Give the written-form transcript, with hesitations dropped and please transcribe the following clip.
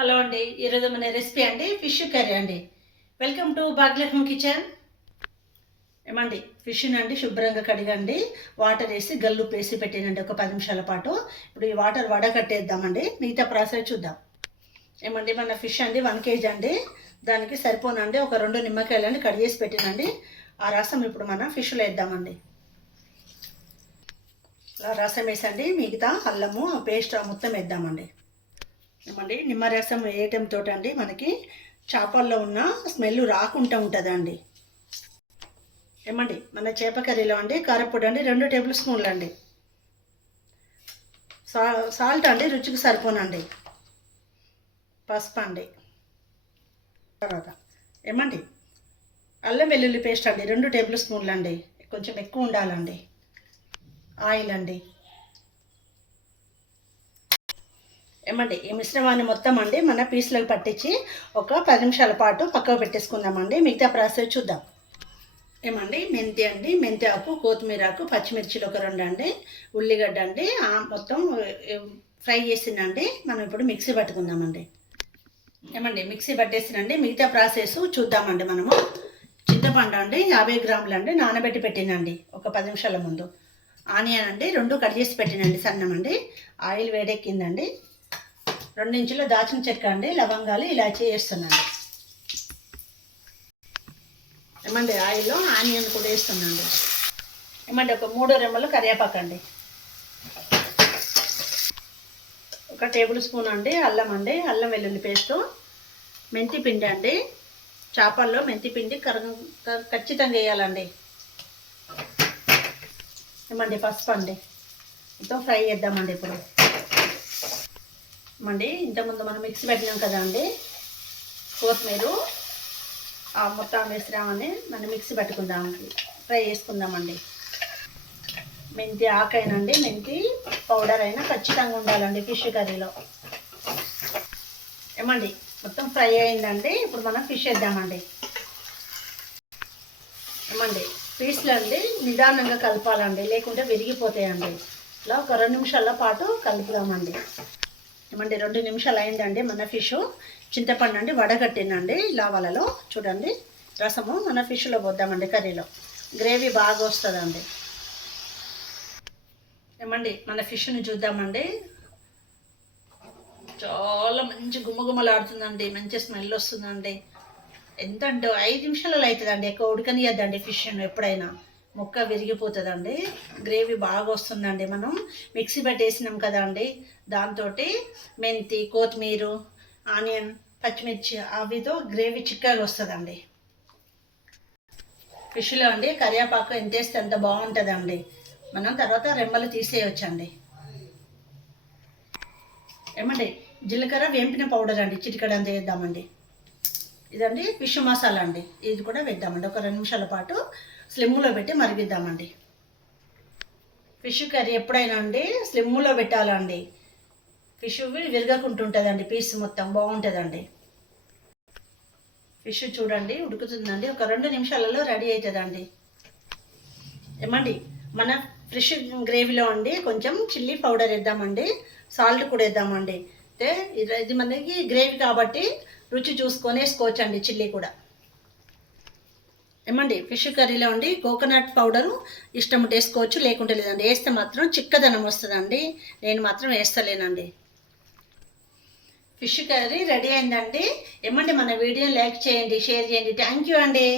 Hello అండి, ఈరోజు మన రెసిపీ అండి ఫిష్ కర్రీ అండి. Welcome to Bhagyalakshmi kitchen. ఏమండి, ఫిష్ అండి శుభ్రంగా కడిగండి, వాటర్ వేసి గల్లుప్పు వేసి పెట్టినండి ఒక 10 నిమిషాల పాటు. ఇప్పుడు ఈ వాటర్ వడకట్టేద్దామండి, మిగతా ప్రాసెస్ చూద్దాం. ఏమండి, మన ఫిష్ అండి 1 kg అండి, దానికి సరిపోనండి ఒక 2 నిమ్మకాయలని కడిగేసి పెట్టినండి. ఆ రసం ఇప్పుడు మనం ఫిష్లో వేద్దామండి. రసం వేసండి, మిగతా అల్లము పేస్ట్ మొత్తం వేద్దామండి. ఏమండి, నిమ్మరసం వేయటంతో అండి మనకి చేపల్లో ఉన్న స్మెల్ రాకుండా ఉంటుందండి. ఏమండి, మన చేప కర్రీలో అండి కారపొడి అండి 2 టేబుల్ స్పూన్లు అండి. సాల్ట్ అండి రుచికి సరిపోనండి. పసుపు అండి. తర్వాత ఏమండి, అల్లం వెల్లుల్లి పేస్ట్ అండి 2 టేబుల్ స్పూన్లు అండి, కొంచెం ఎక్కువ ఉండాలండి. ఆయిల్ అండి. ఏమండి, ఈ మిశ్రమాన్ని మొత్తం అండి మన పీసులకు పట్టించి ఒక 10 నిమిషాల పాటు పక్కకు పెట్టేసుకుందామండి. మిగతా ప్రాసెస్ చూద్దాం. ఏమండి, మెంతి అండి, మెంతి ఆకు, కొత్తిమీర ఆకు, పచ్చిమిర్చిలు ఒక 2 అండి, ఉల్లిగడ్డ అండి మొత్తం ఫ్రై చేసిందండి. మనం ఇప్పుడు మిక్సీ పట్టుకుందామండి. ఏమండి, మిక్సీ పట్టేసినండి, మిగతా ప్రాసెస్ చూద్దామండి. మనము చింతపండు అండి 50 గ్రాములు అండి నానబెట్టి పెట్టినండి ఒక 10 నిమిషాల ముందు. ఆనియన్ అండి 2 కట్ చేసి పెట్టినండి సన్నమండి. ఆయిల్ వేడెక్కిందండి. 2 ఇంచుల దాచిన చెక్క అండి, లవంగాలు, ఇలాచీ వేస్తున్నాను. ఏమండి, ఆయిల్లో ఆనియన్ కూడా వేస్తున్నాండి. ఏమండి, ఒక 3 రెమ్మలు కరివేపాకు అండి, 1 టేబుల్ స్పూన్ అండి అల్లం అండి, అల్లం వెల్లుల్లి పేస్టు, మెంతి పిండి అండి. చేపల్లో మెంతి పిండి ఖచ్చితంగా వేయాలండి. ఏమండి, పసుపు అండి. మొత్తం ఫ్రై చేద్దామండి. ఇప్పుడు ఏమండి, ఇంతకుముందు మనం మిక్సీ పెట్టినాం కదా అండి, కొత్తిమీర మొత్తం వేసినామని మనం మిక్సీ పెట్టుకుందామండి, ఫ్రై చేసుకుందామండి. మెంతి ఆకైనండి, మెంతి పౌడర్ అయినా ఖచ్చితంగా ఉండాలండి ఫిష్ కర్రీలో. ఏమండి, మొత్తం ఫ్రై అయిందండి. ఇప్పుడు మనం ఫిష్ వేద్దామండి. ఏమండి, పీస్లు అండి నిదానంగా కలపాలండి, లేకుంటే విరిగిపోతాయండి. ఇలా ఒక 2 నిమిషాల పాటు కలుపుదామండి. ఏమండి, 2 నిమిషాలు అయిందండి. మన ఫిష్ చింతపండు అండి వడగట్టినండి లావాలలో. చూడండి, రసము మన ఫిష్లో పోద్దామండి. కర్రీలో గ్రేవీ బాగా వస్తుందండి. ఏమండి, మన ఫిష్ని చూద్దామండి. చాలా మంచి గుమ్మగుమ్మలాడుతుందండి, మంచి స్మెల్ వస్తుందండి. ఎంత అంటే 5 నిమిషాలలో అవుతుందండి, ఎక్కువ ఉడకనియద్దండి ఫిష్ను. ఎప్పుడైనా ముక్క విరిగిపోతుందండి. గ్రేవీ బాగా వస్తుందండి. మనం మిక్సీ పట్టేసినాం కదా అండి, దాంతో మెంతి, కొత్తిమీర, ఆనియన్, పచ్చిమిర్చి అవితో గ్రేవీ చిక్కగా వస్తుందండి. ఫిష్లో అండి కరివేపాకు ఎంత వేస్తే అంత బాగుంటుందండి. మనం తర్వాత రెమ్మలు తీసేయొచ్చండి. ఏమండి, జీలకర్ర వేంపిన పౌడర్ అండి చిటికెడు అంత వేద్దామండి. ఇదండి ఫిష్ మసాలా అండి, ఇది కూడా వేద్దామండి. ఒక 2 నిమిషాల పాటు స్లిమ్లో పెట్టి మరిగిద్దామండి. ఫిష్ కర్రీ ఎప్పుడైనా అండి స్లిమ్లో పెట్టాలండి. ఫిష్ విరగకుంటుంటుందండి, పీస్ మొత్తం బాగుంటుందండి. ఫిష్ చూడండి ఉడుకుతుందండి, ఒక 2 నిమిషాలలో రెడీ అవుతుందండి. ఏమండి, మన ఫిష్ గ్రేవీలో అండి కొంచెం చిల్లీ పౌడర్ వేద్దామండి, సాల్ట్ కూడా వేద్దామండి. అయితే ఇది మనకి గ్రేవీ కాబట్టి రుచి చూసుకొని వేసుకోవచ్చండి చిల్లీ కూడా. ఏమండి, ఫిష్ కర్రీలో అండి కోకోనట్ పౌడరు ఇష్టం ఉంటే వేసుకోవచ్చు, లేకుంటే లేదండి. వేస్తే మాత్రం చిక్కదనం వస్తుందండి, నేను మాత్రం వేస్తలేనండి. ఫిష్ కర్రీ రెడీ అయిందండి. ఏమండి, మన వీడియోని లైక్ చేయండి, షేర్ చేయండి. థ్యాంక్ యూ అండి.